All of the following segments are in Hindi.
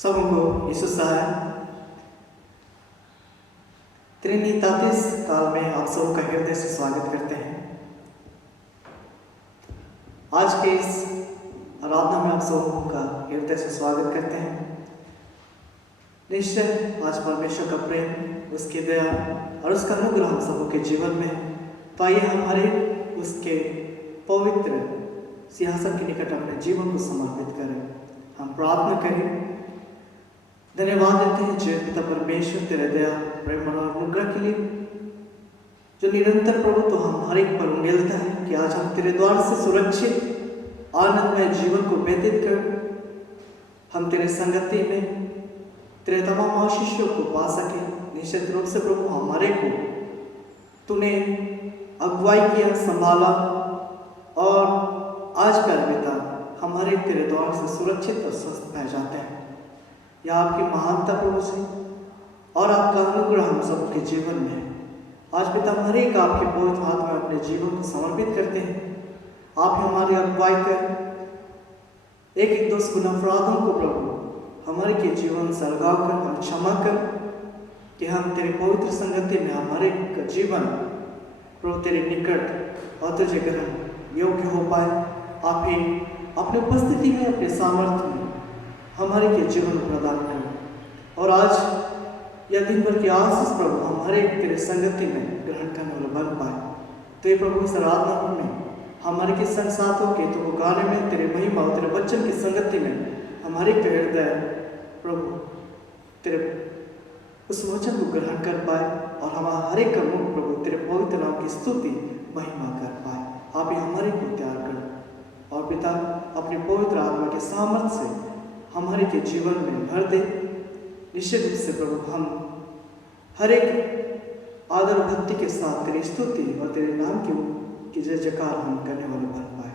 सबको यीशु सहाय त्रिनितातीस काल में आप सबका हृदय से स्वागत करते हैं। आज के इस आराधना में आप सबका हृदय से स्वागत करते हैं। निश्चय आज परमेश्वर का प्रेम, उसकी दया और उसका अनुग्रह हम सबों के जीवन में है। तो आइए हमारे उसके पवित्र सिंहासन के निकट अपने जीवन को समर्पित करें। हम प्रार्थना करें। धन्यवाद देते हैं जय पिता परमेश्वर तेरे दया प्रेम और अनुग्रह के लिए, जो निरंतर प्रभु तो हम हर एक पर मिलता है कि आज हम तेरे द्वार से सुरक्षित आनंदमय जीवन को व्यतीत कर हम तेरे संगति में तेरे तमाम आशीषों को पा सके। निश्चित रूप से प्रभु हमारे को तूने अगुवाई किया, संभाला और आज कर पिता हमारे तेरे द्वार से सुरक्षित और स्वस्थ पह जाते हैं। यह आपकी महानता प्रभु से और आपका अनुग्रह हम सबके जीवन में है। आज पिता हर एक आपके पवित्र हाथ में अपने जीवन को समर्पित करते हैं। आप हमारी अगुवाई कर एक दोस्त गुनाह अपराधों को प्रभु हमारे के जीवन से अलगा कर हम क्षमा कर कि हम तेरे पवित्र संगति में हमारे का जीवन प्रभु तेरे निकट और तुझे ग्रहण योग्य हो पाए। आप ही अपनी उपस्थिति में अपने सामर्थ्य में हमारे के जीवन प्रदान करें और आज यह दिन भर की आशीष प्रभु हमारे तेरे संगति में ग्रहण करने वाला बन पाए। तो ये प्रभु इस आराधना में हमारे के संग साथ होके तो वो गाने में तेरे महिमा और तेरे वचन की संगति में हमारे के हृदय प्रभु तेरे उस वचन को ग्रहण कर पाए और हमारा हर एक का मुख प्रभु तेरे पवित्र नाम की स्तुति महिमा कर पाए। आप ही हमारे को तैयार कर और पिता अपने पवित्र आत्मा के सामर्थ्य से हमारे के जीवन में भर दे। निश्चित रूप से प्रभु हम हर एक आदर भक्ति के साथ तेरी स्तुति और तेरे नाम की जय जयकार हम करने वाले बन पाए।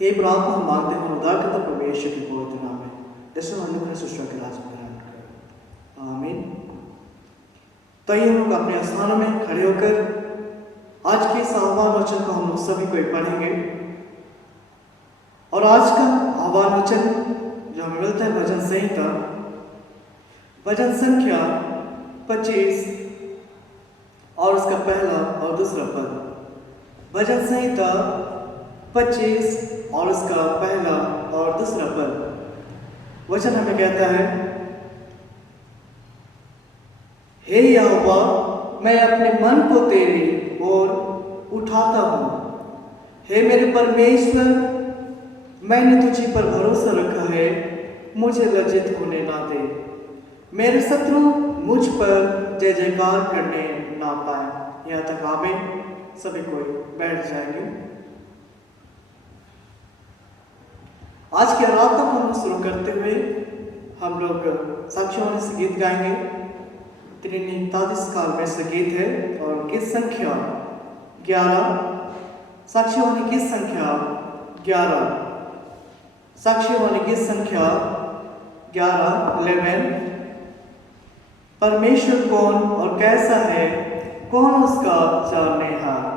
ये प्रार्थना हम मांगते हैं उदारता प्रभु यीशु के पवित्र नाम में। दसवें अनुग्रह सृष्टि के राज में ग्रहण करें, आमीन। तो ये हम लोग अपने स्थानों में खड़े होकर आज के इस आह्वान वचन को हम लोग सभी को पढ़ेंगे। और आज का आह्वान वचन जो हमें मिलता है भजन संहिता भजन संख्या 25 और उसका पहला और दूसरा पद। भजन संहिता 25 और उसका पहला और दूसरा पद। वचन हमें कहता है, हे यहोवा मैं अपने मन को तेरी ओर उठाता हूँ। हे मेरे परमेश्वर मैंने तुझी पर भरोसा रखा है, मुझे लज्जित होने ना दे। मेरे शत्रु मुझ पर जय जयकार करने ना पाए। यहाँ तक आमीन। सभी कोई बैठ जाएंगे। आज की आराधना को हम शुरू करते हुए हम लोग साक्षीवाणी से गीत गाएंगे। त्रिनितातीस काल में से गीत है और गीत संख्या 11। साक्षीवाणी गीत संख्या 11। साक्षीवाणी गीत संख्या 11 परमेश्वर कौन और कैसा है, कौन उसका जाननेहार।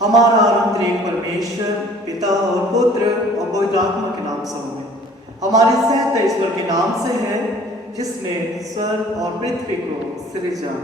हमारा अनंत एक परमेश्वर पिता और पुत्र और पवित्र आत्मा के नाम से होंगे। हमारे सहत ईश्वर के नाम से है जिसने स्वर्ग और पृथ्वी को सृजा।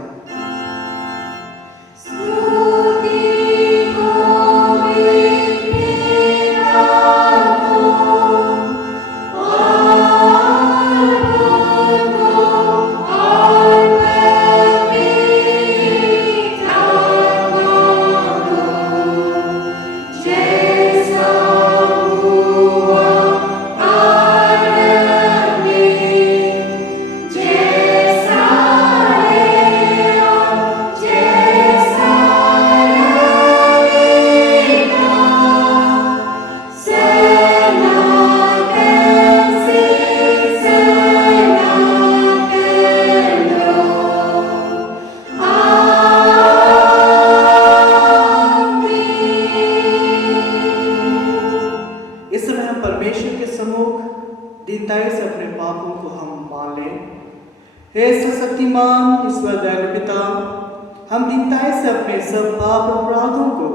हे सर्वशक्तिमान ईश्वर दयालु पिता, हम दीनताई से अपने सब पाप अपराधों को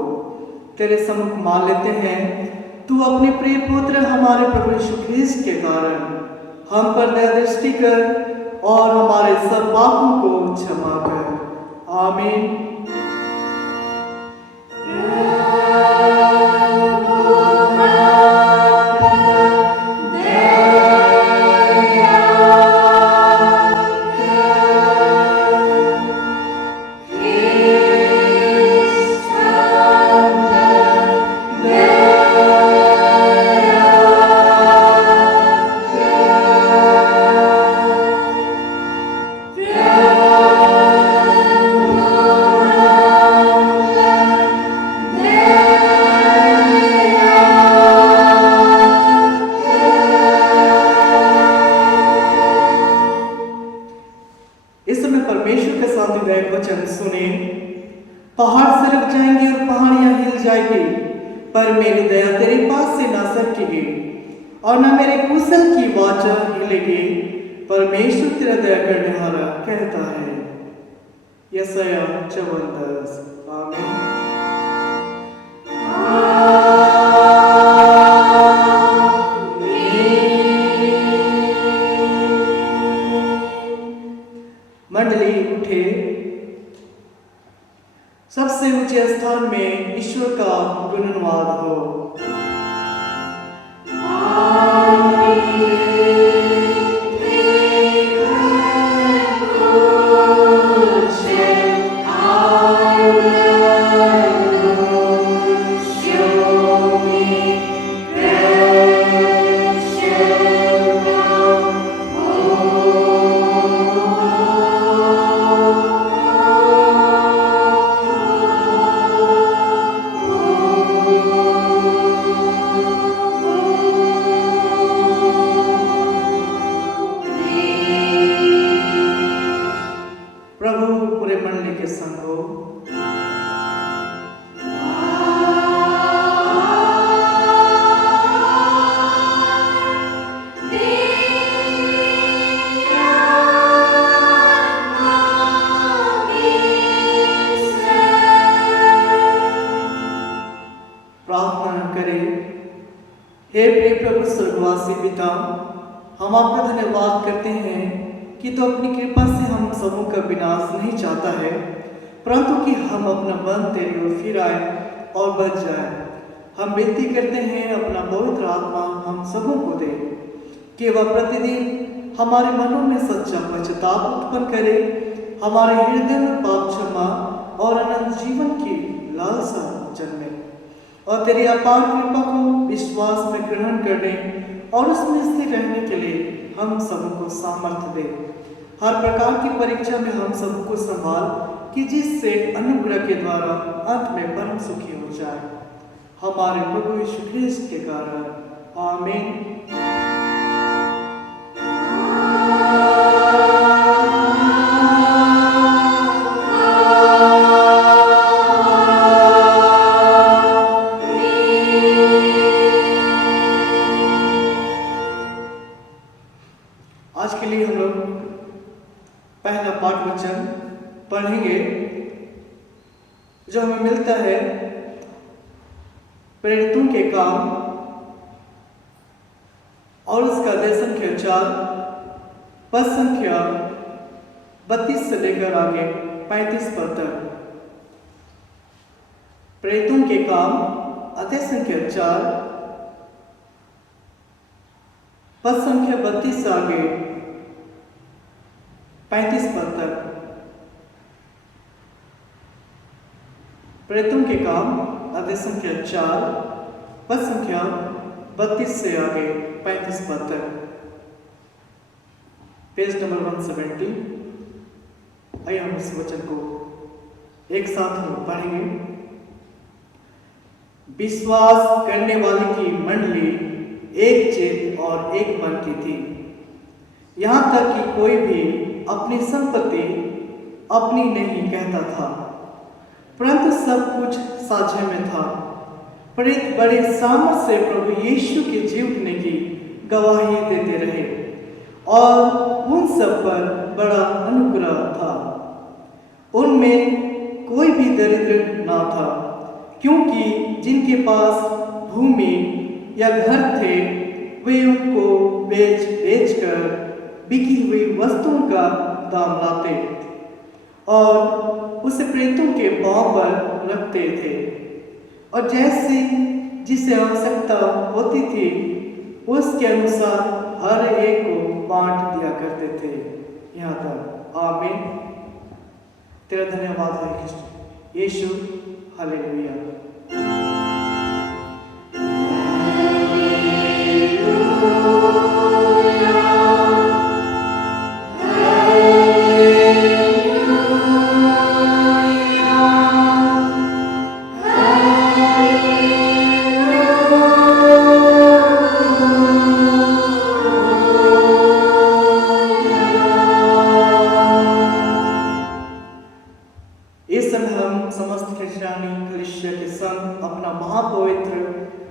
तेरे सम्मुख मान लेते हैं। तू अपने प्रिय पुत्र हमारे प्रभु यीशु ख्रीस्त के कारण हम पर दया दृष्टि कर और हमारे सब पापों को क्षमा कर। आमीन। पहाड़ सरक जाएंगे और पहाड़ियां हिल जाएंगी, पर मेरी दया तेरे पास से ना सरकेगी और ना मेरे कुशल की वाचा हिलेगी। परमेश्वर तेरा दया करने वाला कहता है। यशायाह 54:10। आमीन। मंडली उठे, सबसे ऊंचे स्थान में ईश्वर का गुणगान हो। हे प्रिय प्रभु स्वर्गवासी पिता, हम आपका धन्यवाद करते हैं कि तो अपनी कृपा से हम सबों का विनाश नहीं चाहता है, परंतु कि हम अपना मन तेरी ओर फिर आए और बच जाए। हम विनती करते हैं अपना पवित्र आत्मा हम सबों को दे कि वह प्रतिदिन हमारे मनों में सच्चा पश्चाताप उत्पन्न करे, हमारे हृदय में पाप क्षमा और अनंत जीवन की लालसा जन्मे और तेरी अपार कृपा को विश्वास में ग्रहण करने और उसमें स्थिर रहने के लिए हम सबको सामर्थ्य दे। हर प्रकार की परीक्षा में हम सबको संभाल कि जिससे अनुग्रह के द्वारा अंत में परम सुखी हो जाए, हमारे प्रभु यीशु ख्रीस्त के कारण। आमीन। आज के लिए हम लोग पहला पाठ वचन पढ़ेंगे जो हमें मिलता है प्रेरितों के काम और उसका अध्याय संख्या 4 पद संख्या 32 से लेकर आगे 35 पद तक। प्रेरितों के काम अध्याय संख्या 4 पद संख्या 32 से आगे 35 पद तक। प्रेरितों के काम अध्याय संख्या 4 पद संख्या 32 से आगे 35 पद तक। Page number 170। आइए हम इस वचन को एक साथ हम पढ़ेंगे। विश्वास करने वाले की मंडली एक चित्त और एक मन की थी। यहां तक कि कोई भी अपनी संपत्ति अपनी नहीं कहता था, परंतु सब कुछ साझे में था। प्रेरित बड़े सामर्थ से प्रभु यीशु के जी उठने की गवाही देते रहे और उन सब पर बड़ा अनुग्रह था। उनमें कोई भी दरिद्र ना था, क्योंकि जिनके पास भूमि या घर थे वे उनको बेच बेच कर बिकी हुई वस्तुओं का दाम लाते और उसे प्रेरितों के पांव पर रखते थे, और जैसे जिसे आवश्यकता होती थी उसके अनुसार हर एक को बांट दिया करते थे। यहाँ तक। आमीन। तेरा धन्यवाद है कृष्ण यीशु। हालेलुया।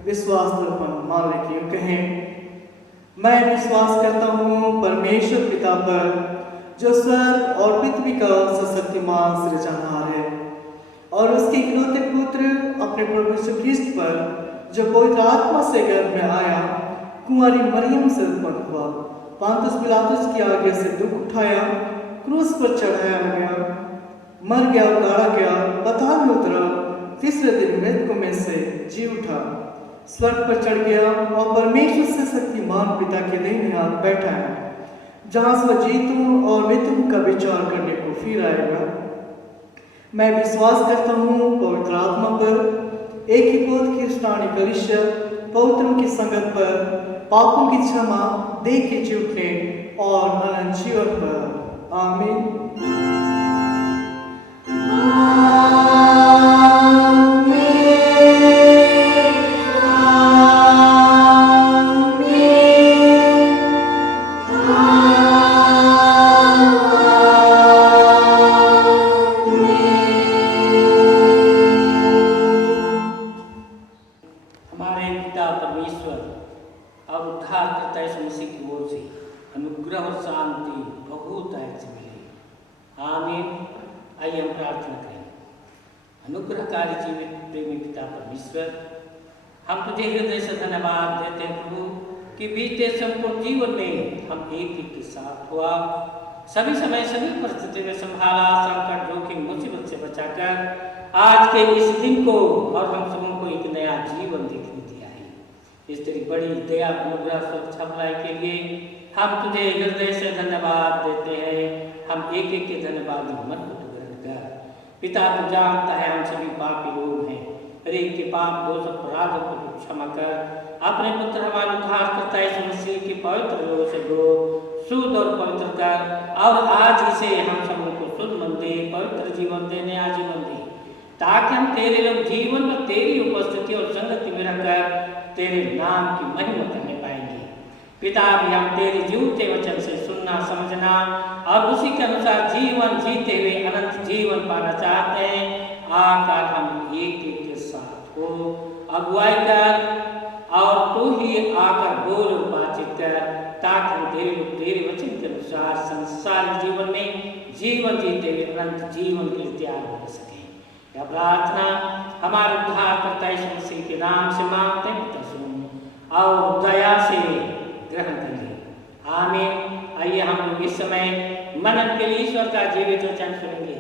विश्वास दर्पण मानने के योग्य हैं। मैं विश्वास करता हूँ परमेश्वर पिता पर, जो स्वर्ग और पृथ्वी का सशक्तिमान सृजनहार है, और उसके इकलौते पुत्र अपने प्रभु यीशु ख्रीस्त पर, जो पवित्र आत्मा से गर्भ में आया, कुंवारी मरियम से उत्पन्न हुआ, पांतुस पिलातुस की आज्ञा से दुख उठाया, क्रूस पर चढ़ाया गया, मर गया, गाड़ा गया, पाताल में उतरा, तीसरे दिन मृतकों में से जी उठा, स्वर्ग पर चढ़ गया और परमेश्वर से शक्तिमान पिता के दाहिने हाथ बैठा है, जहां से वह जीतों और मृतकों का विचार करने को फिर आएगा। मैं विश्वास करता हूँ पवित्र आत्मा पर, एक ही पवित्र ख्रिस्तानी कलीसिया, पवित्रों की संगत पर, पापों की क्षमा, देह के जी उठने और अनंत जीवन पर। आमीन। अनुग्रहकारी जीवित प्रेमी पिता परमेश्वर, हम तुझे हृदय से धन्यवाद देते हैं प्रभु कि बीते संपूर्ण जीवन में हम एक ही के साथ हुआ, सभी समय सभी परिस्थिति में संभाला, संकट जोखिम मुसीबत से बचाकर आज के इस दिन को और हम सबों को एक नया जीवन देखने दिया है। इस तेरी बड़ी दया, अनुग्रह, सुरक्षा, भलाई के लिए हम तुझे हृदय से धन्यवाद देते हैं। हम एक एक के धन्यवाद मन को ग्रहण कर। पिता तू जानता है हम सभी पापी लोग हैं, हर एक के पाप दोष अपराधों को क्षमा कर अपने पुत्र हमारे उद्धारकर्ता यीशु मसीह के पवित्र लोगों से दो शुद्ध और पवित्र कर, और आज इसे हम सबों को शुद्ध मन दे, पवित्र जीवन देने आजीवन दे, ताकि हम तेरे लोग जीवन में तेरी उपस्थिति और संगति में रहकर तेरे नाम की महिमा करने पाएंगे। पिता भी हम तेरे जीवते वचन से सुनना, समझना और उसी के अनुसार जीवन जीते हुए अनंत जीवन पाना चाहते हैं। आकर हम एक एक के साथ हो, अगुवाई कर और तू ही आकर बोल और बातचीत कर, ताकि हम तेरे वचन के अनुसार संसार जीवन में जीवन जीते हुए अनंत जीवन के लिए तैयार हो सके। यह प्रार्थना हमारे उद्धारकर्ता यीशु मसीह के नाम से मांगते हैं पिता सुनो और दया से ग्रहण करिए। आमीन। आइए हम लोग इस समय मनन के लिए ईश्वर का जीवित वचन सुनेंगे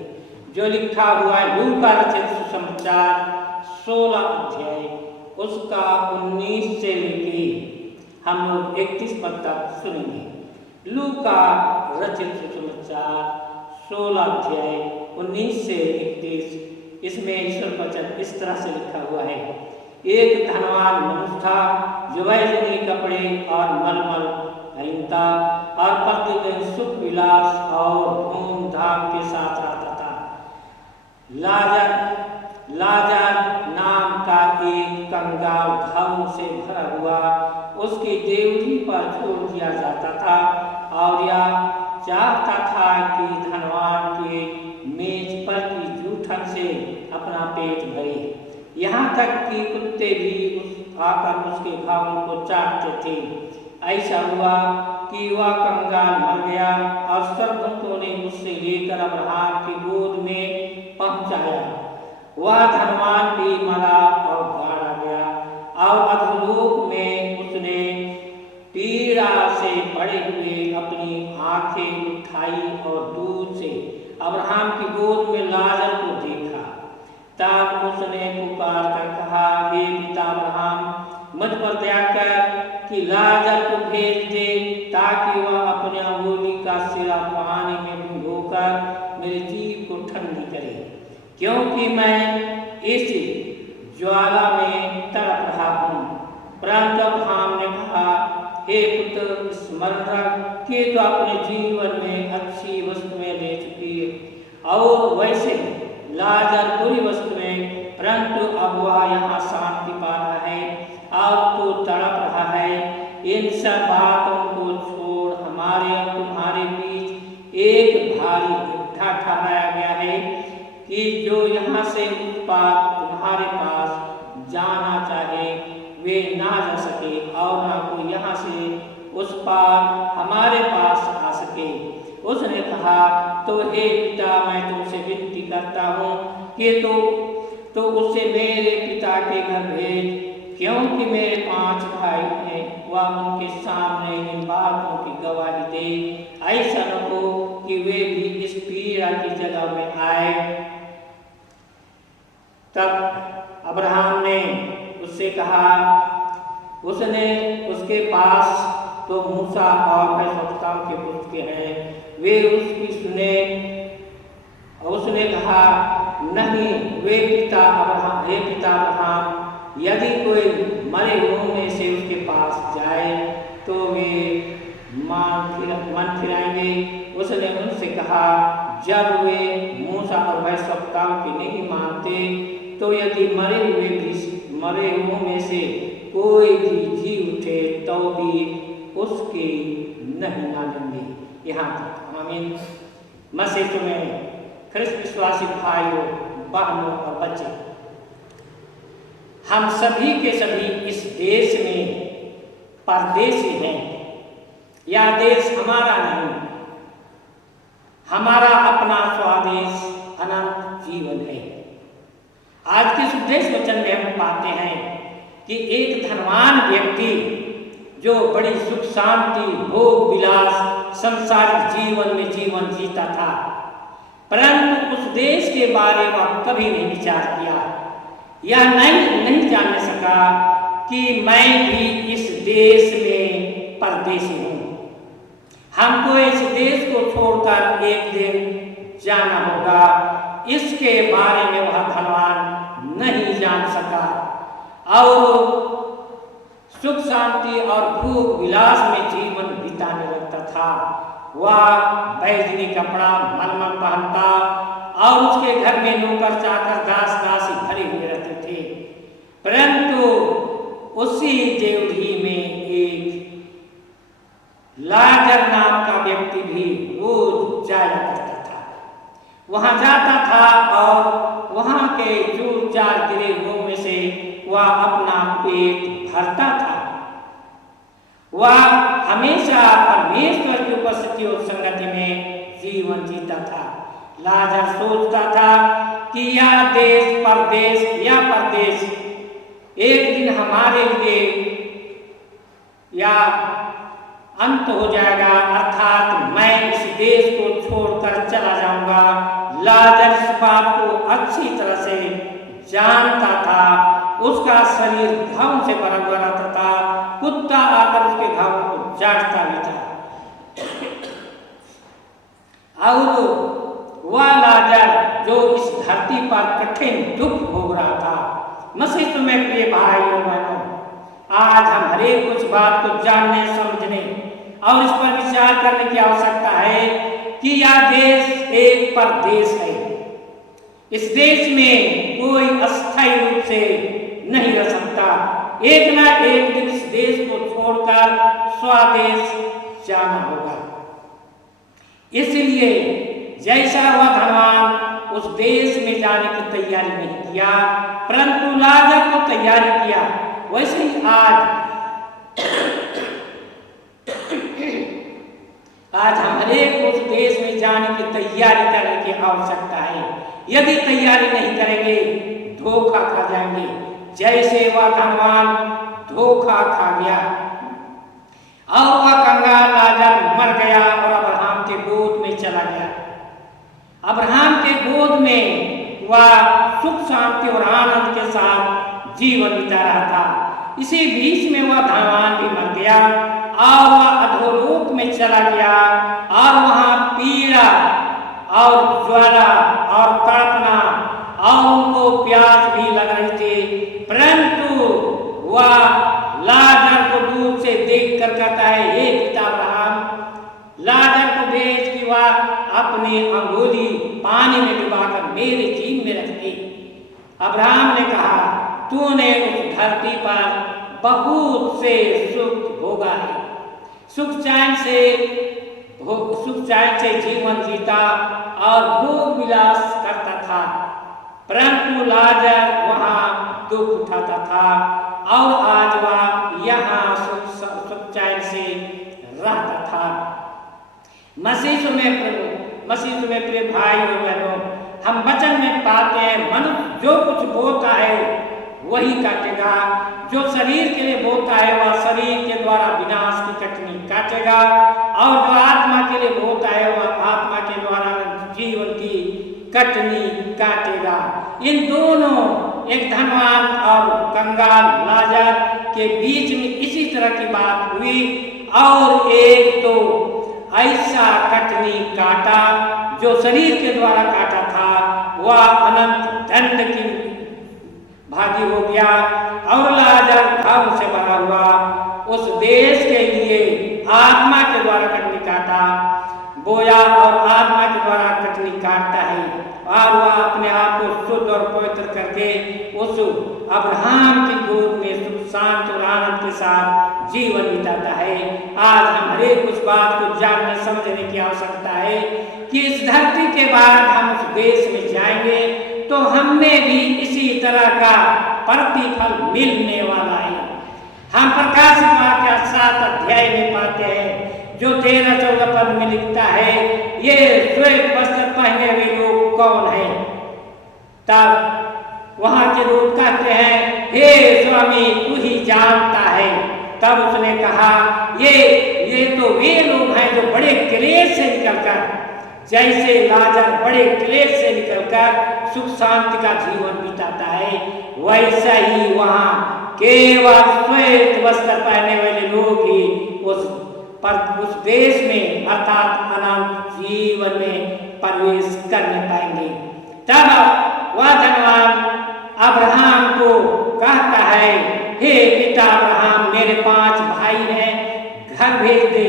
जो लिखा हुआ है लूका रचित सुसमाचार 16 अध्याय उसका 19 से लेके हम लोग 31 पद तक सुनेंगे। लूका रचित सुसमाचार 16 अध्याय 19 से 31। इसमें ईश्वर वचन इस तरह से लिखा हुआ है। एक धनवान मनुष्य था जो वैजनी कपड़े और मलमल पहनता और प्रतिदिन सुख विलास और धूमधाम के साथ रहता था। लाजर नाम का एक कंगाल घावों से भरा हुआ उसकी देवड़ी पर छोड़ दिया जाता था और यह चाहता था कि धनवान के मेज पर की जूठन से अपना पेट भरे, यहाँ तक कि कुत्ते भी आकर उसके घावों को चाटते थे। ऐसा हुआ कि वह कंगाल मर गया और स्वर्गदूतों ने उससे लेकर अब्राहम की गोद में पहुंचाया। वह धनवान भी मरा और गाड़ा गया और अधोलोक में उसने पीड़ा से पड़े हुए अपनी आंखें उठाई और दूर से अब्राहम की गोद में लाजर को देखा। तब उसने पुकार कर कहा, हे पिता अब्राहम, मुझ पर दया कर कि लाजर को भेज दे ताकि वह अपनी अंगुली का सिरा पानी में डुबोकर मेरी जीभ को ठंडी करे, क्योंकि मैं इस ज्वाला में तड़प रहा हूँ। परंतु अब्राहम ने कहा, हे पुत्र, स्मरण रख कि तो अपने जीवन में अच्छी वस्तुएं ले चुकी है और वैसे लाजर बुरी वस्तुएं, परंतु अब वह यहाँ शांति पा रहा है और तो तड़प रहा है। इन सब बातों को छोड़ हमारे और तुम्हारे बीच एक भारी गड्ढा ठहराया गया है कि जो यहाँ से उस पार तुम्हारे पास जाना चाहे वे ना जा सके और ना कोई यहाँ से उस पार हमारे पास आ सके। उसने कहा, तो हे पिता, मैं तुमसे विनती करता हूँ कि तो उससे मेरे पिता के घर भेज, क्योंकि मेरे 5 भाई हैं। वह उनके सामने इन बातों की गवाही दे, ऐसा न हो कि वे भी इस पीड़ा की जगह में आए। तब अब्राहम ने उससे कहा, उसने उसके पास तो मूसा और भविष्यवक्ताओं के पुस्तकें हैं, वे उसकी सुने। उसने कहा, नहीं, वे पिता अब्राहम, हे पिता अब्राहम, यदि कोई मरे हुओं में से उसके पास जाए तो वे मन फिराएंगे। उसने उनसे कहा, जब वे मूसा और भविष्यवक्ताओं की नहीं मानते तो यदि मरे हुओं में से कोई भी जी उठे तो भी उसकी नहीं मानेंगे। यहाँ तक। आमीन। मसीह में ख्रिस्त विश्वासी भाइयों, बहनों और बच्चे, हम सभी के सभी इस देश में परदेसी हैं। यह देश हमारा नहीं, हमारा अपना स्वदेश अनंत जीवन है। आज के उपदेश वचन में हम पाते हैं कि एक धनवान व्यक्ति जो बड़ी सुख शांति भोग विलास संसारिक जीवन में जीवन जीता था, परंतु उस देश के बारे में वह कभी नहीं विचार किया या नहीं जानने सका कि मैं भी इस देश में परदेसी हूँ। हमको इस देश को छोड़कर एक दिन जाना होगा। इसके बारे में वह धनवान नहीं जान सका और सुख शांति और भोग विलास में जीवन बिताने लगता था। वह बैजनी कपड़ा मलमल पहनता और उसके घर में नौकर चाकर दास दासी भरे हुए रहते थे, परंतु उसी देवढ़ी में एक लाजर नाम का व्यक्ति भी रोज जाया करता था। वहां जाता था और वहां के चूर चार गिरे हुओं में से वह अपना पेट भरता था। वह हमेशा परमेश्वर की उपस्थिति और संगति में जीवन जीता था। लाजर सोचता था कि यह देश परदेश या परदेश एक दिन हमारे लिए या अंत हो जाएगा, अर्थात मैं इस देश को छोड़कर चला जाऊंगा। लाजर इस बात को अच्छी तरह से जानता था। उसका शरीर घाव से भरा हुआ रहता था, कुत्ता आकर उसके घाव को चाटता भी था। और वह लाजर जो इस धरती पर कठिन दुख भोग रहा था। मसीह में प्रिय भाई और बहनों, आज हम हरेक कुछ बात को जानने, समझने और इस पर विचार करने की आवश्यकता है कि यह देश एक परदेश है। इस देश में कोई अस्थायी रूप से नहीं रह सकता। एक ना एक दिन इस देश को छोड़कर स्वदेश जाना होगा। इसलिए जैसा वह धनवान उस देश में जाने की तैयारी नहीं किया, परंतु लाजर को तैयारी किया, वैसे ही आज हम हरेक उस देश में जाने की तैयारी करने की आवश्यकता है। यदि तैयारी नहीं करेंगे धोखा खा जाएंगे, जैसे वह धनवान धोखा खा गया और वह कंगाल लाजर मर गया और अब्राहम के गोद में चला गया। अब्राहम के गोद में वह सुख शांति और आनंद के साथ जीवन बिता रहा था। इसी बीच में वह धनवान भी मर गया और वह अधोलोक में चला गया और वहां पीड़ा और ज्वाला और तड़पना और उनको प्यास भी लग रही थी, परंतु वह लाजर को दूर से देख कर कहता है, हे पिता अब्राहम, लाजर को भेज कि वह अपनी अंगुली पानी में डुबाकर मेरे जीभ में रख दे। अब्राहम ने कहा, तूने उस धरती पर बहुत से सुख भोगा है, सुख चैन से जीवन जीता और भोग विलास करता था, परंतु लाजर वहां दुख उठाता था और आज वह यहाँ सुख चैन से रहता था। मसीह में प्रिय भाई और बहनों, हम वचन में पाते हैं, मनुष्य जो कुछ बोता है वही काटेगा। जो शरीर के लिए बोता है वह शरीर के द्वारा विनाश की कटनी काटेगा, और जो आत्मा के लिए बोता है वह आत्मा के द्वारा जीवन की कटनी काटेगा। इन दोनों, एक धनवान और कंगाल लाजर के बीच में इसी तरह की बात हुई, और एक तो ऐसा कटनी काटा जो शरीर के द्वारा काटा था, वह अनंत दंड की भागी हो गया, और लाजर घाव से भरा हुआ उस देश के लिए आत्मा के द्वारा कटनी काटा बोया, और आत्मा के द्वारा कटनी काटता है, और वह अपने आप को शुद्ध और पवित्र करके उस अब्राहम की गोद में सुख शांति और आनंद के साथ जीवन बिताता है। आज हम हरेक उस बात को जानने समझने की आवश्यकता है कि इस धरती के बाद हम उस देश में जाएंगे तो हमें भी इसी तरह का प्रतिफल मिलने वाला है। हम प्रकाशित वाक्य 7 अध्याय में पाते हैं, जो 13-14 पद में लिखता है, ये श्वेत वस्त्र पहने हुए लोग कौन है? तब वहां के लोग कहते हैं, हे स्वामी तू ही जानता है। तब उसने कहा, ये तो वे लोग हैं जो बड़े क्लेश से निकलकर, जैसे लाजर बड़े क्लेश से निकलकर सुख शांति का जीवन बिताता है, वैसा ही वहां केवल श्वेत वस्त्र पहने वाले लोग ही उस देश में अर्थात अनंत जीवन में प्रवेश करने पाएंगे। तब वह धनवान अब्राहम को कहता है, हे पिता अब्राहम, मेरे 5 भाई हैं, घर भेज दे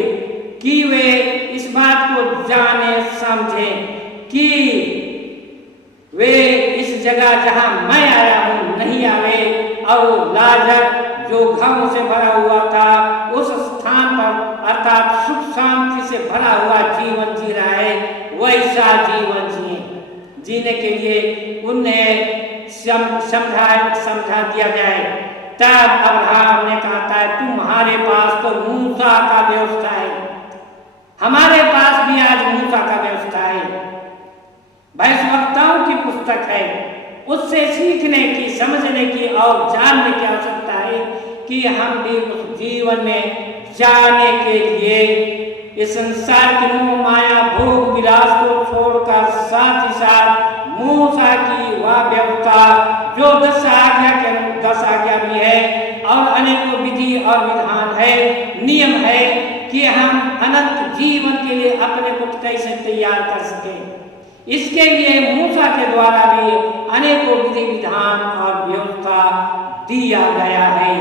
कि वे इस बात को जाने समझे कि वे इस जगह जहां मैं आया हूं नहीं आवे, और लाजर जो घाव से भरा हुआ था उस स्थान पर अर्थात सुख शांति से भरा हुआ जीवन जी रहा है, वैसा जीवन जीने के लिए उन्हें समझा दिया जाए। तब अब्राहम ने कहा है, तुम्हारे पास तो मूसा का व्यवस्था है, हमारे पास भी आज मूसा का व्यवस्था है, पुस्तक है, उससे सीखने की, समझने की और जानने की आवश्यकता है कि हम भी उस जीवन में जाने के लिए इस संसार की मोह माया भोग विलास को छोड़कर साथ ही साथ मूसा की वह व्यवस्था जो 10 आज्ञा भी है और अनेकों विधि और विधान है, नियम है कि हम अनंत जीवन के लिए अपने को कैसे तैयार कर सकें। इसके लिए मूसा के द्वारा भी अनेकों विधि विधान और व्यवस्था दिया गया है,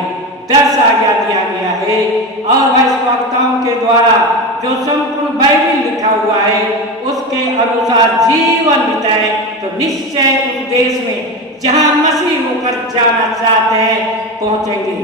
10 आज्ञा दिया गया है। और भविष्यवक्ताओं के द्वारा जो संपूर्ण बाइबल लिखा हुआ है उसके अनुसार जीवन बिताए तो निश्चय उस देश में जहां मसीह होकर जाना चाहते हैं पहुंचेंगे।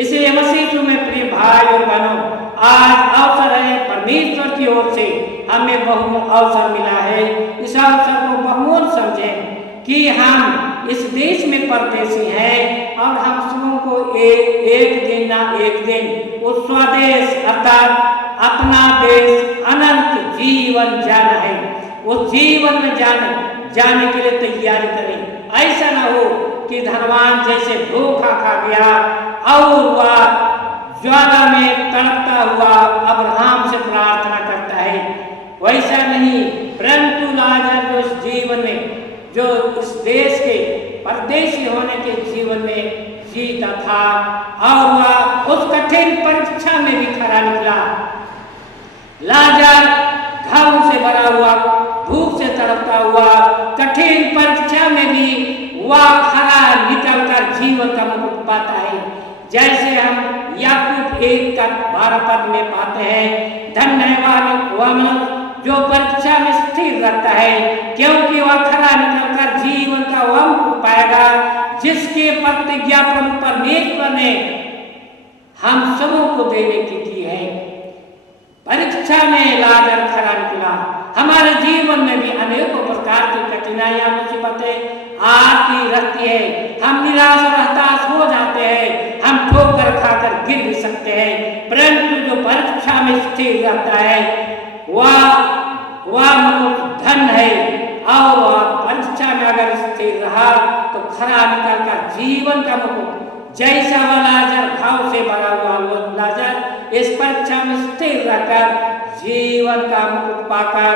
इसलिए मसीह में प्रिय भाई और बहनों, आज अवसर है परमेश्वर की ओर से हमें बहुमूल्य अवसर मिला है। इस अवसर को बहुमूल्य समझें कि हम इस देश में परदेशी हैं और हम सबों को एक दिन ना एक दिन उस स्वदेश अर्थात अपना देश अनंत जीवन जाना है। उस जीवन में जाने के लिए तैयारी करें। ऐसा ना हो कि धनवान जैसे धोखा खा गया और वह ज्वाला में तड़पता हुआ अब्राहम से प्रार्थना करता है, वैसा नहीं। परंतु लाजर जो इस जीवन में, जो इस देश के परदेशी होने के जीवन में जीता था और वह उस कठिन परीक्षा में भी खरा निकला। लाजर घावों से भरा हुआ, भूख से तड़पता हुआ, कठिन परीक्षा में भी वह खरा निकलकर जीवन का मुकुट पाता है। जैसे हम याकूब 1:12 में पाते हैं, धन्य है वह मनुष्य जो परीक्षा में स्थिर रहता है, क्योंकि वह खरा निकलकर जीवन का वह मुकुट पाएगा जिसके प्रतिज्ञा प्रभु परमेश्वर ने हम सबों को देने की है। परीक्षा में लाजर खरा निकला। हमारे जीवन में भी अनेकों प्रकार की कठिनाइयां, मुसीबतें आती रहती है। हम निराश और हताश हो जाते हैं, हम ठोकर खाकर गिर भी सकते हैं, परंतु जो परीक्षा में स्थिर रहता है वह मनुष्य धन है। और वह परीक्षा में अगर स्थिर रहा तो खरा निकलकर जीवन का मुकुट, जैसा वह लाजर घाव से भरा हुआ लाजर इस परीक्षा में स्थिर रहकर जीवन का मुकुट पाकर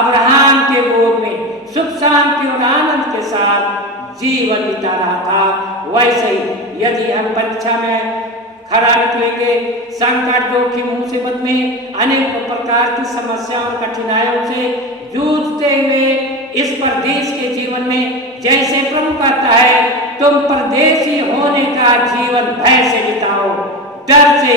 अब्राहम के गोद में सुख शांति और आनंद के साथ जीवन बिता रहा था, वैसे ही यदि हम परीक्षा में खरा निकलेंगे, संकट जोखिम मुसीबत में अनेक प्रकार की समस्याओं और कठिनाइयों से जूझते हुए इस परदेश के जीवन में, जैसे प्रभु कहता है, तुम परदेशी होने का जीवन भय से बिताओ, डर से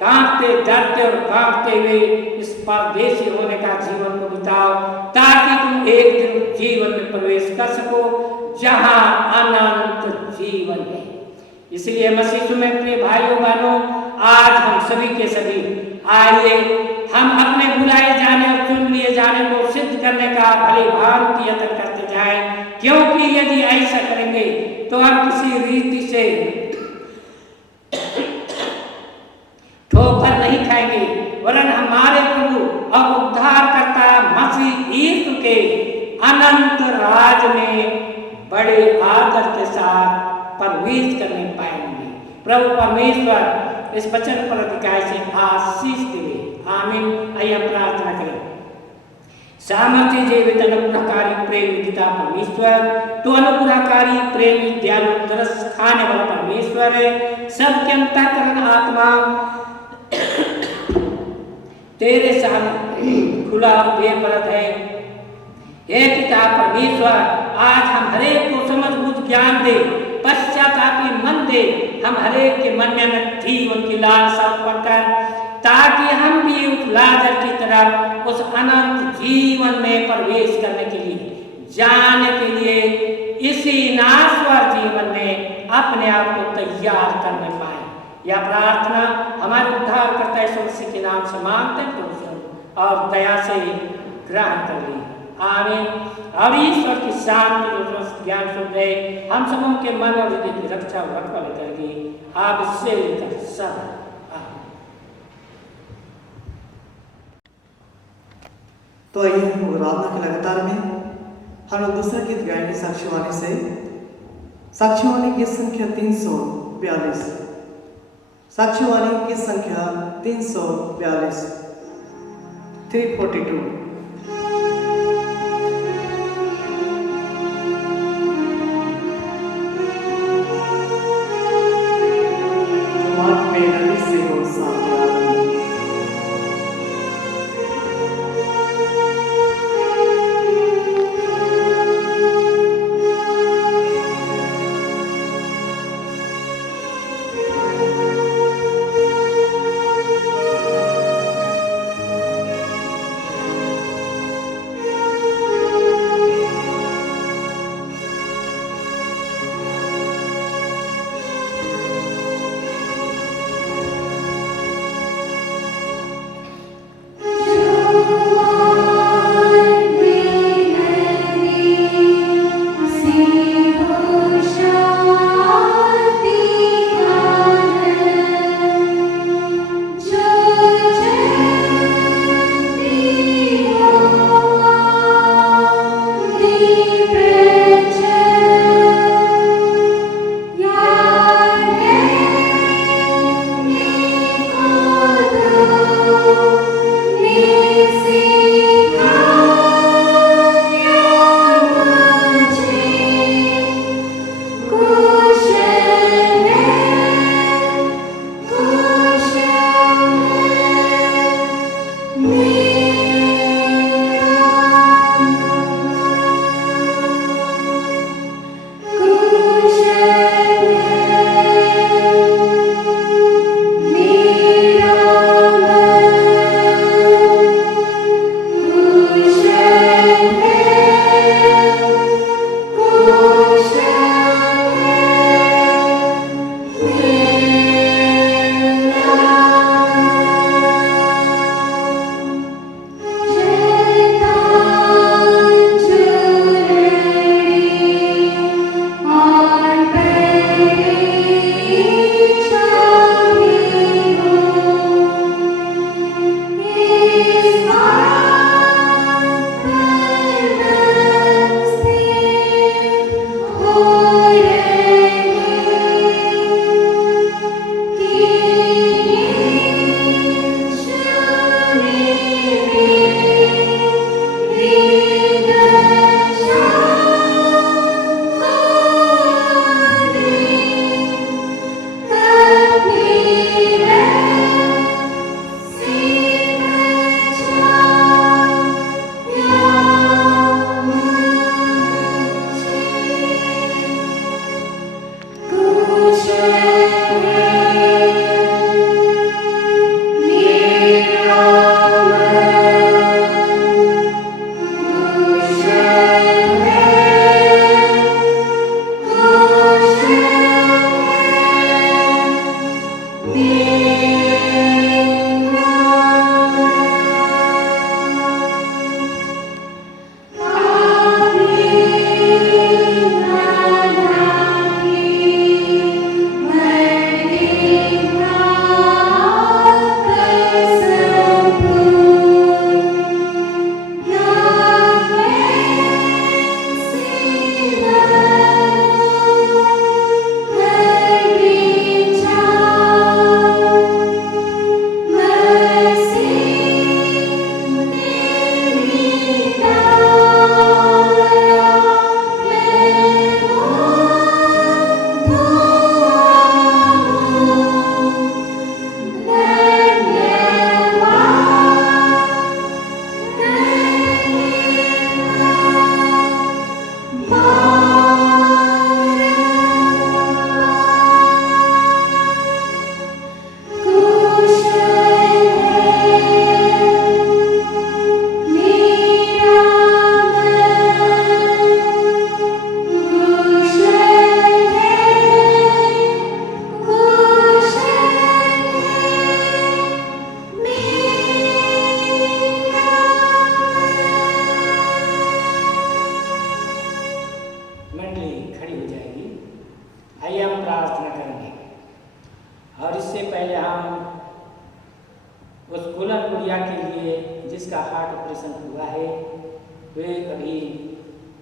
कांपते, डरते और कांपते हुए इस परदेशी होने का जीवन को बिताओ, ताकि तुम एक दिन जीवन में प्रवेश कर सको जहां अनंत जीवन है। इसलिए मसीह में प्रिय भाइयों बहनों, आज हम सभी के सभी आइए हम अपने बुलाए जाने और चुन लिए जाने को सिद्ध करने का भली भांति यत्न करते जाएं, क्योंकि यदि ऐसा करेंगे तो हम किसी रीति से ठोकर नहीं खाएंगे, वरन हमारे प्रभु और उद्धारकर्ता मसीह यीशु के अनंत राज में बड़े आदर के साथ प्रवेश करने पाएंगे। प्रभु परमेश्वर इस वचन पर अधिकार से आशीष देवे। आमीन। आइए हम प्रार्थना करें। सामर्थ्य जीवित अनुग्रहकारी प्रेम पिता परमेश्वर, तो अनुग्रहकारी प्रेमी दयालु तरस खाने वाला परमेश्वर है। सबके अंतःकरण आत्मा तेरे सामने खुला बेपरद है। हे पिता परमेश्वर, आज हम हरेक को समझ बुझ ज्ञान दे, पश्चातापी मन दे, हम हरेक के मन में अनंत जीवन की लालसा उत्पन्न कर, ताकि हम भी उस लाजर की तरह उस अनंत जीवन में प्रवेश करने के लिए, जाने के लिए इसी नाशवर जीवन में अपने आप को तैयार करने पाए। यह प्रार्थना हमारे उद्धारकर्ता यीशु मसीह के नाम से मांगते हैं और दया से ग्रहण कर ली। आमीन। और ईश्वर की शांति जो ज्ञान सुन रहे हम सबों के मन और हृदय की रक्षा और रखवाली करेगी, आप इससे लेकर सब। तो आइए हम आराधना के लगातार में हम लोग दूसरा गीत गाएंगे साक्षीवाणी से। साक्षीवाणी गीत संख्या 342। साक्षीवाणी गीत संख्या 342 342।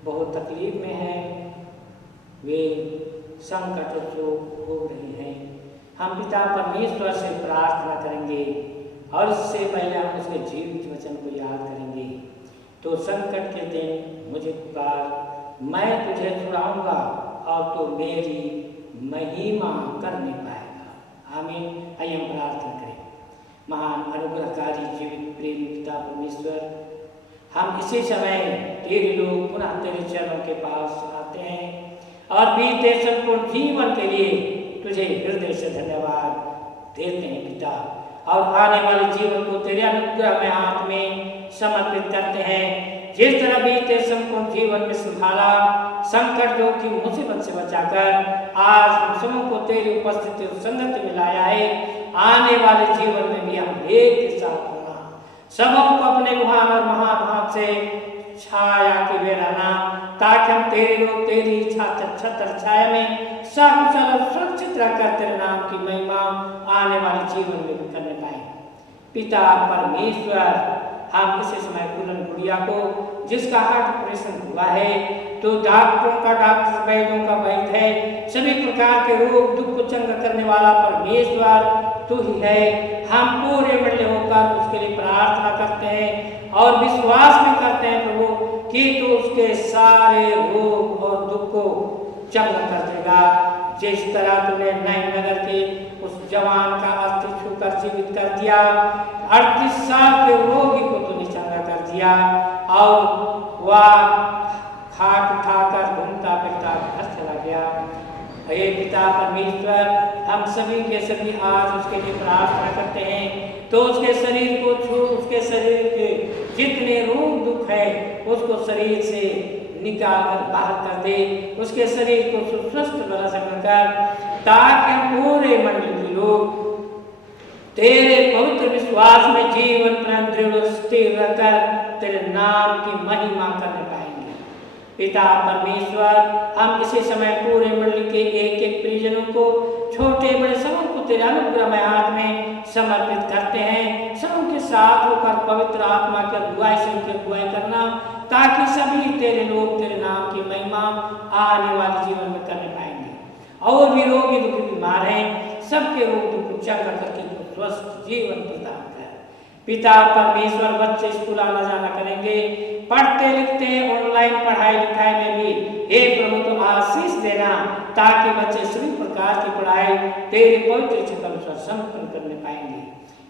बहुत तकलीफ में हैं, वे संकट जो हो रहे हैं। हम पिता परमेश्वर से प्रार्थना करेंगे और इससे पहले हम उसके जीवित वचन को याद करेंगे। तो संकट के दिन मुझे पुकार, मैं तुझे छुड़ाऊंगा और तो मेरी महिमा करने पाएगा। आमीन। आइए हम प्रार्थना करें। महान अनुग्रहकारी जीवित प्रेमी पिता परमेश्वर, हम इसी समय तेरे लोग पुनः तेरे चरणों के पास आते हैं और बीते संपूर्ण जीवन के लिए तुझे हृदय से धन्यवाद देते हैं पिता, और आने वाले जीवन को तेरे अनुग्रह में हाथ में समर्पित करते हैं। जिस तरह बीते संपूर्ण जीवन में संभाला, संकट जो की मुसीबत से बचाकर आज हम सबों को तेरी उपस्थिति और संगति में लाया है, आने वाले जीवन में भी हम एक के साथ होना, सबों को अपने लुहान और महान हाथ से छाया के वे रहना, ताकि हम तेरे लोग तेरी छत्र छाया में सकुशल और सुरक्षित रहकर तेरे नाम की महिमा आने वाले जीवन में भी करने पाए। पिता परमेश्वर, हम इसी समय कुलन गुड़िया को, जिसका हार्ट ऑपरेशन हुआ है, तो डॉक्टरों का डॉक्टर, वैद्यों का वैद्य है, सभी प्रकार के रोग दुख को चंगा करने वाला परमेश्वर तू ही है। हम पूरे मिले होकर उसके लिए प्रार्थना करते हैं और विश्वास भी करते हैं प्रभु कि तू उसके सारे रोग और दुख को चंगा कर देगा। जिस तरह तूने नगर के उस जवान का अस्थि छूकर जीवित कर दिया, 38 साल के रोगी को तूने चंगा कर दिया और वह खाट उठाकर घूमता फिरता घर चला गया। हे पिता परमेश्वर, हम सभी के सभी आज उसके लिए प्रार्थना करते हैं, तो उसके शरीर को छू, उसके शरीर के जितने रोग दुख है उसको शरीर से निकाल कर बाहर कर दे, उसके शरीर को सुस्वस्थ बना कर, ताकि हम पूरे मंडल के लोग तेरे पवित्र विश्वास में जीवन पर्यंत दृढ़ और स्थिर रहकर तेरे नाम की महिमा करने पाएंगे। पिता परमेश्वर, हम इसी समय पूरे मंडल के एक एक परिजनों को, छोटे बड़े सबों को तेरे अनुग्रहमय हाथ में समर्पित करते हैं। सबों के साथ होकर पवित्र आत्मा की अगुवाई से उनकी अगुवाई करना, ताकि सभी तेरे लोग तेरे नाम की महिमा आने वाले जीवन में करने पाएंगे। और भी रोगी दुखी बीमार हैं, सबके रोग दुख को चंगा करके स्वस्थ जीवन प्रदान कर। पिता परमेश्वर, बच्चे स्कूल आना जाना करेंगे, पढ़ते लिखते ऑनलाइन पढ़ाई लिखाई में भी हे प्रभु तुम आशीष देना, ताकि बच्चे सभी प्रकार की पढ़ाई तेरे पवित्र इच्छा के अनुसार संपन्न करने पाएंगे।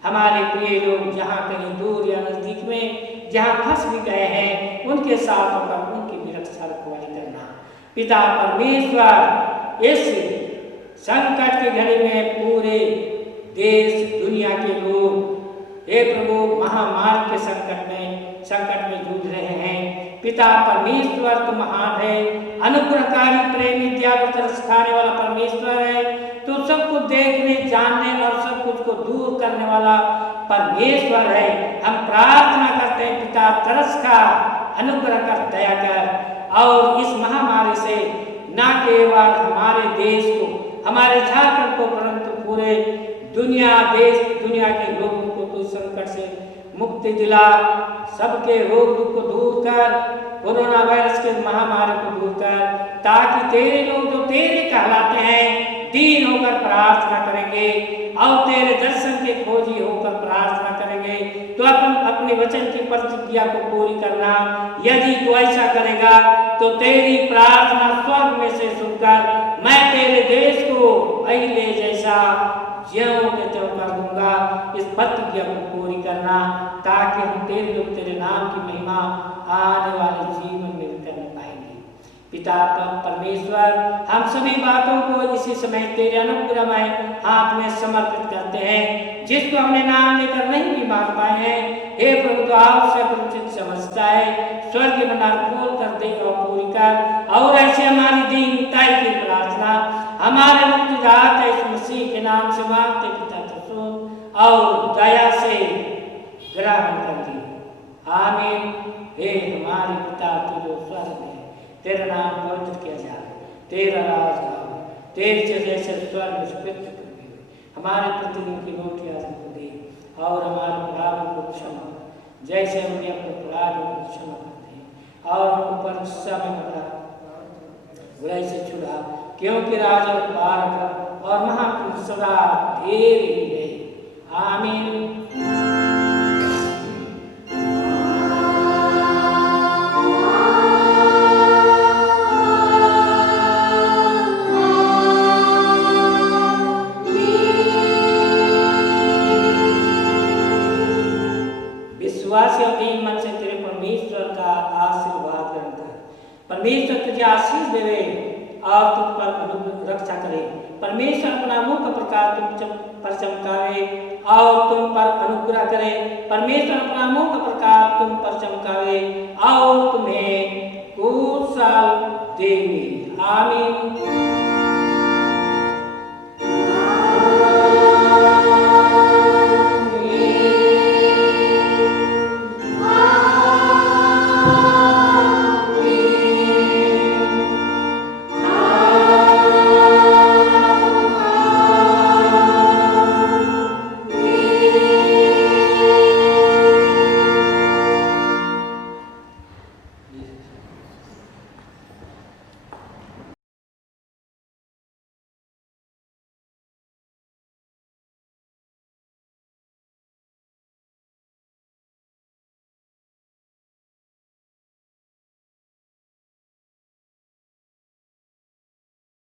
हमारे प्रिय लोग जहाँ कहीं दूर या नजदीक में जहाँ फंस भी गए हैं, उनके साथ होकर उनकी भी रक्षा रखवाली करना। पिता परमेश्वर, इस संकट की घड़ी में पूरे देश दुनिया के लोग हे प्रभु महामारी के संकट में जूझ रहे हैं। पिता परमेश्वर तुम महान है, अनुग्रहकारी, प्रेमी, दयालु, तरस खाने वाला परमेश्वर है। तो सब कुछ देखने, जानने और सब कुछ को दूर करने वाला परमेश्वर है। हम प्रार्थना करते हैं पिता, तरस खा, अनुग्रह कर, दया कर, और इस महामारी से न केवल हमारे देश को, हमारे झारखंड को, परंतु पूरे दुनिया के लोगों को तू संकट से मुक्ति दिला। सबके रोग दुख को दूर कर, कोरोना वायरस के महामारी को दूर कर, ताकि तेरे लोग जो तेरे कहलाते हैं दीन होकर प्रार्थना करेंगे और तेरे दर्शन के खोजी होकर प्रार्थना करेंगे। तो अपन अपने वचन की प्रतिज्ञा को पूरी करना। यदि तू ऐसा करेगा तो तेरी प्रार्थना स्वर्ग में से सुनकर मैं तेरे देश को पहले जैसा ज्यों के त्यों कर दूंगा। इस प्रतिज्ञा को पूरी करना, ताकि हम तेरे लोग तेरे नाम की महिमा आने वाले जीवन में भी करने पाएंगे। पिता परमेश्वर, हम सभी बातों को इसी समय तेरे अनुग्रहमय हाथ में समर्पित करते हैं, जिसको हमने नाम लेकर नहीं भी मान पाए हैं। हे प्रभु, तो आवश्यक उचित समझता है, स्वर्ग भंडार खोल कर दे और पूरी कर, और ऐसे हमारी दीनताई की प्रार्थना हमारे मुक्तिदाता यीशु मसीह के नाम से मांगते पिता, तो सुन और दया से ग्रहण कर ली। आमीन। हे हमारे पिता तू जो स्वर्ग में, तेरा नाम पवित्र किया जाए, तेरा राज आए, तेरे जैसे स्वर्ग में पृथ्वी पर भी, हमारे प्रतिदिन की रोटी आज हमको दे, और हमारे अपराधों को क्षमा कर, जैसे हमने अपने अपराधों को क्षमा करते हैं, और हमको परीक्षा में बता, बुराई से छुड़ा, क्योंकि राज और बारक और महापुरुष सदा तेरे ही है। आमीन। विश्वास और दीन मन से तेरे परमेश्वर का आशीर्वाद ग्रहण कर। परमेश्वर तुझे आशीष देवे और तुझ पर रक्षा करे। परमेश्वर अपना मुख का प्रकाश तुम पर चमकावे और तुम पर अनुग्रह करे। परमेश्वर अपना मुख का प्रकाश तुम पर चमकावे और तुम्हें कुशल देवे। आमीन।